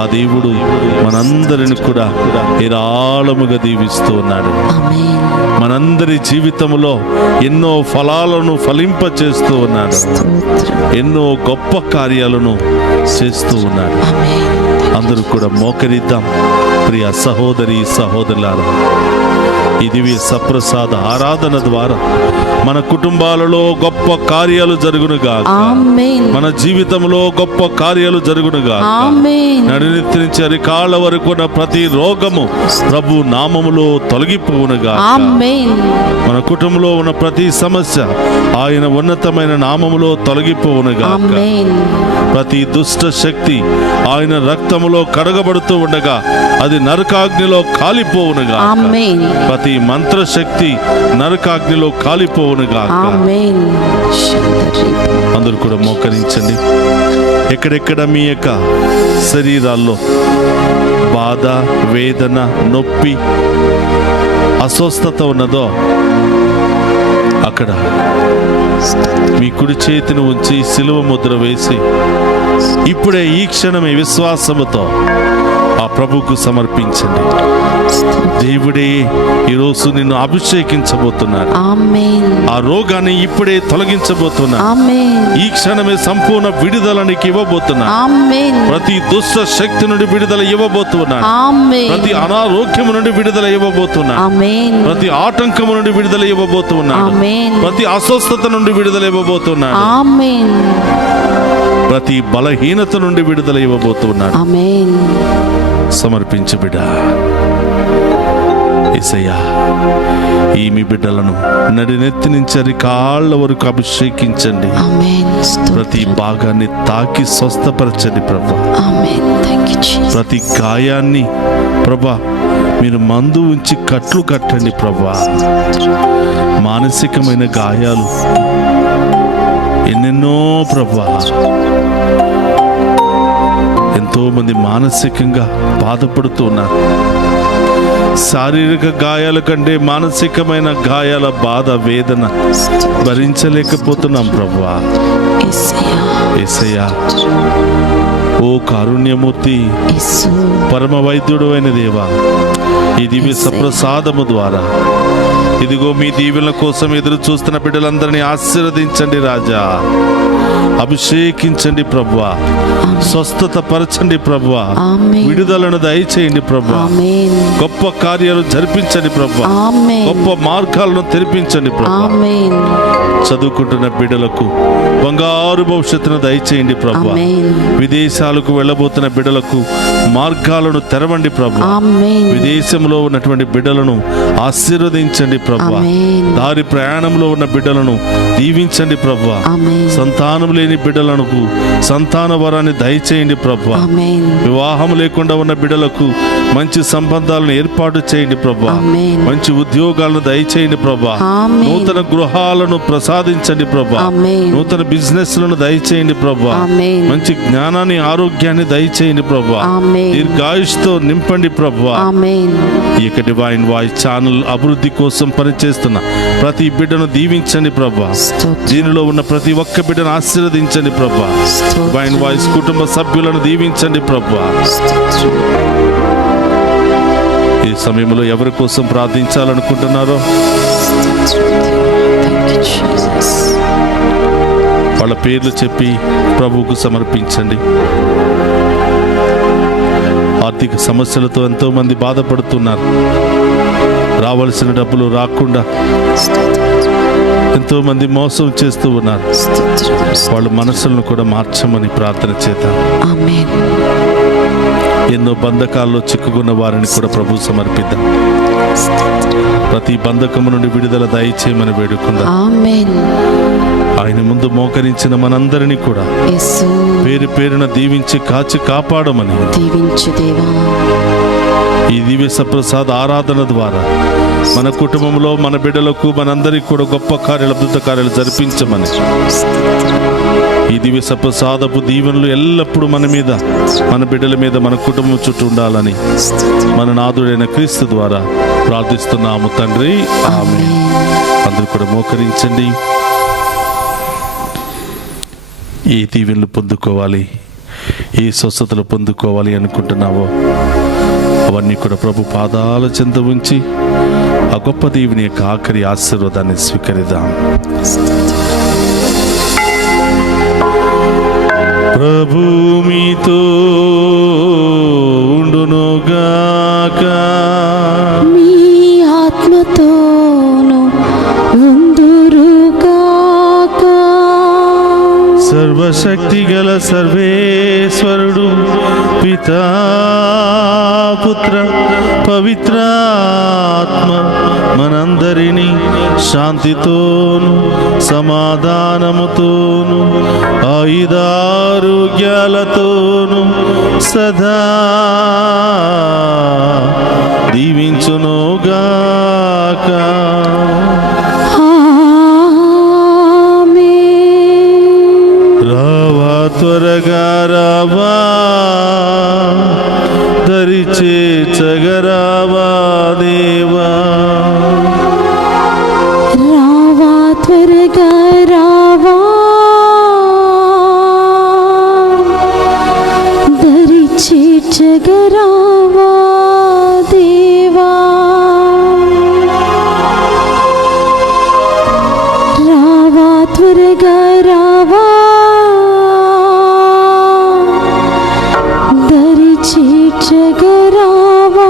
ఆ దేవుడు మనందరిని కూడా ఏరాళముగా దీవిస్తూ ఉన్నాడు. మనందరి జీవితంలో ఎన్నో ఫలాలను ఫలింప చేస్తూ ఉన్నాడు, ఎన్నో గొప్ప కార్యాలను చేస్తూ ఉన్నాడు. అందరూ కూడా మోకరిద్దాం. ప్రియ సహోదరి సహోదరులారా, ఈ దివ్య సప్రసాద ఆరాధన ద్వారా మన కుటుంబాలలో గొప్ప కార్యాలు జరుగునుగాక, మన జీవితంలో గొప్ప కార్యాలు జరుగునుగాక. నడినెత్తి నుంచి అరికాళ్ళ వరకు ఉన్న ప్రతి రోగము ప్రభు నామములో తొలగిపోవునుగాక. మన కుటుంబంలో ఉన్న ప్రతి సమస్య ఆయన ఉన్నతమైన నామములో తొలగిపోవునుగాక. ప్రతి దుష్ట శక్తి ఆయన రక్తములో కడగబడుతూ ఉండగా అది నరకాగ్నిలో కాలిపోవునుగా. ప్రతి మంత్ర శక్తి నరకాగ్నిలో కాలిపోవునుగా. అందరూ కూడా మోకరించండి. ఎక్కడెక్కడ మీ యొక్క శరీరాల్లో బాధ, వేదన, నొప్పి, అస్వస్థత ఉన్నదో అక్కడ మీ కుడి చేతిని ఉంచి సిలువ ముద్ర వేసి ఇప్పుడే ఈ క్షణమే విశ్వాసముతో ఆ ప్రభుకు సమర్పించండి. దేవుడే ఈరోజు నిన్ను అభిషేకించబోతున్నాడు. ఆ రోగాన్ని ఇప్పుడే తొలగించబోతున్నాడు. ఈ క్షణమే సంపూర్ణ విడుదల నీకు ఇవ్వబోతున్నాడు. ప్రతి దుష్ట శక్తి నుండి విడుదల ఇవ్వబోతున్నాడు. ప్రతి అనారోగ్యము నుండి విడుదల ఇవ్వబోతున్నాడు. ప్రతి ఆటంకము నుండి విడుదల ఇవ్వబోతున్నాడు. ప్రతి అస్వస్థత నుండి విడుదల ఇవ్వబోతున్నాడు. ప్రతి బలహీనత నుండి విడుదల ఇవ్వబోతున్నాడు. సమర్పించు బిడ్డ. యేసయ్యా, ఈ మీ బిడ్డలను నడినెత్తి నుంచి అరికాళ్ళ వరకు అభిషేకించండి. ప్రతి భాగాన్ని తాకి స్వస్థపరచండి ప్రభా. ప్రతి గాయాన్ని ప్రభా మీరు మందు ఉంచి కట్లు కట్టండి ప్రభా. మానసికమైన గాయాలు ఎన్నెన్నో ప్రభా, ఎంతో ఎంతో మంది మానసికంగా బాధపడుతూ ఉన్నారు. శారీరక గాయాల కంటే మానసికమైన గాయాల బాధ, వేదన భరించలేకపోతున్నాం ప్రభువా. యేసయ్యా, ఓ కారుణ్యమూర్తి, పరమ వైద్యుడు అయిన దేవా, ఈ దివ్య సప్రసాదము ద్వారా ఇదిగో మీ దీవెనల కోసం ఎదురు చూస్తున్న బిడ్డలందరినీ ఆశీర్వదించండి రాజా. అభిషేకించండి ప్రభువా, స్వస్థత పరచండి ప్రభువా, విడుదలను దయచేయండి ప్రభువా, గొప్ప కార్యాలు జరిపించండి ప్రభువా, గొప్ప మార్గాలను తెరిపించండి ప్రభువా. చదువుకుంటున్న బిడ్డలకు బంగారు భవిష్యత్తును దయచేయండి ప్రభువా. విదేశాలకు వెళ్ళబోతున్న బిడ్డలకు మార్గాలను తెరవండి ప్రభువా. విదేశంలో ఉన్నటువంటి బిడ్డలను ఆశీర్వదించండి ప్రభువా. దారి ప్రయాణంలో ఉన్న బిడ్డలను దీవించండి ప్రభువా. సంతానం లేని బిడ్డలకు సంతాన వరాన్ని దయచేయండి ప్రభువా. వివాహం లేకుండా ఉన్న బిడ్డలకు మంచి సంబంధాలను ఏర్పాటు చేయండి ప్రభువా. మంచి ఉద్యోగాలను దయచేయండి ప్రభువా. నూతన గృహాలను ప్రసాదించండి ప్రభువా. నూతన బిజినెస్ లను దయచేయండి ప్రభువా. మంచి జ్ఞానాన్ని, ఆరోగ్యాన్ని దయచేయండి ప్రభువా. దీర్ఘాయుష్తో నింపండి ప్రభువా. ఈ యొక్క డివైన్ వాయిస్ ఛానల్ అభివృద్ధి కోసం పనిచేస్తున్న ప్రతి బిడ్డను దీవించండి ప్రభువా. దీనిలో ఉన్న ప్రతి ఒక్క బిడ్డను ఆశీర్వదించండి ప్రభువా. డివైన్ వాయిస్ కుటుంబ సభ్యులను దీవించండి ప్రభువా. ఈ సమయంలో ఎవరి కోసం ప్రార్థించాలనుకుంటున్నారో వాళ్ళ పేర్లు చెప్పి ప్రభువుకు సమర్పించండి. ఆర్థిక సమస్యలతో ఎంతో మంది బాధపడుతున్నారు. రావాల్సిన డబ్బులు రాకుండా ఎంతో మంది మోసం చేస్తూ ఉన్నారు. వాళ్ళ మనసులను కూడా మార్చమని ప్రార్థన చేద్దాం. ఎన్నో బంధకాల్లో చిక్కుకున్న వారిని కూడా ప్రభు సమర్పిద్దాం. ప్రతి బంధకము నుండి విడుదల దయచేయమని వేడుకుందాం. ఆయన ముందు మోకరించిన మనందరినీ కూడా పేరు పేరున దీవించి కాచి కాపాడమని ఈ దివ్య సప్రసాద ఆరాధన ద్వారా మన కుటుంబంలో మన బిడ్డలకు మనందరికీ కూడా గొప్ప కార్యాలు, అద్భుత కార్యాలు జరిపించమని ఈ దివ్య సప్రసాదపు దీవెనలు ఎల్లప్పుడూ మన మీద, మన బిడ్డల మీద, మన కుటుంబం చుట్టూ ఉండాలని మన నాథుడైన క్రీస్తు ద్వారా ప్రార్థిస్తున్నాము తండ్రి. ఆమేన్. అందరూ కూడా మోకరించండి. ఏ దీవెనలు పొందుకోవాలి, ఏ స్వస్థతలు పొందుకోవాలి అనుకుంటున్నావో అవన్నీ కూడా ప్రభు పాదాల చెంత ఉంచి ఆ గొప్ప దీవెని యొక్క ఆఖరి ఆశీర్వాదాన్ని స్వీకరిద్దాం. ప్రభు మీతో ఉండునుగాక, మీ ఆత్మతోను ఉందురుగాక. సర్వశక్తి గల సర్వేశ్వరుడు పితా, పుత్ర, పవిత్రాత్మ మనందరినీ శాంతితోను సమాధానముతోను ఆయుధారోగ్యాలతోను సదా దీవించునుగాక. రావా త్వరగా రావా, దరి చేర్చగరావా దేవా. రావా త్వరగా రావా, దరి చేర్చగరావా దేవా. రావా త్వరగా రావా, దరి చేర్చగరావా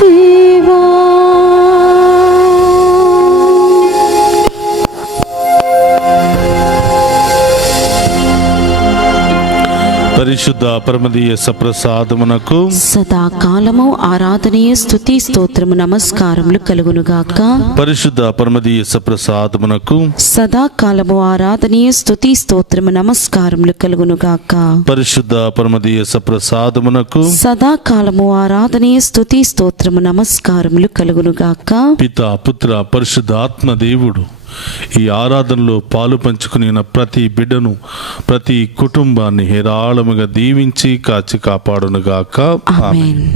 దేవా. పరిశుద్ధ పరమదీయ సప్రసాదమునకు సదాకాలము ఆరాధనీయ స్తుతి స్తోత్రము నమస్కారములు కలుగునుగాక. పరిశుద్ధ పరమదీయ సప్రసాదమునకు సదాకాలము ఆరాధనీయ స్తుతి స్తోత్రము నమస్కారములు కలుగునుగాక. పరిశుద్ధ పరమదీయ సప్రసాదమునకు సదాకాలము ఆరాధనీయ స్తుతి స్తోత్రము నమస్కారములు కలుగునుగాక. పితా, పుత్ర, పరిశుద్ధ ఆత్మ దేవుడు ఈ ఆరాధనలో పాలు పంచుకుని ప్రతి బిడ్డను, ప్రతి కుటుంబాన్ని హేరాళముగా దీవించి కాచి కాపాడునుగాక. ఆమేన్. ఆమేన్.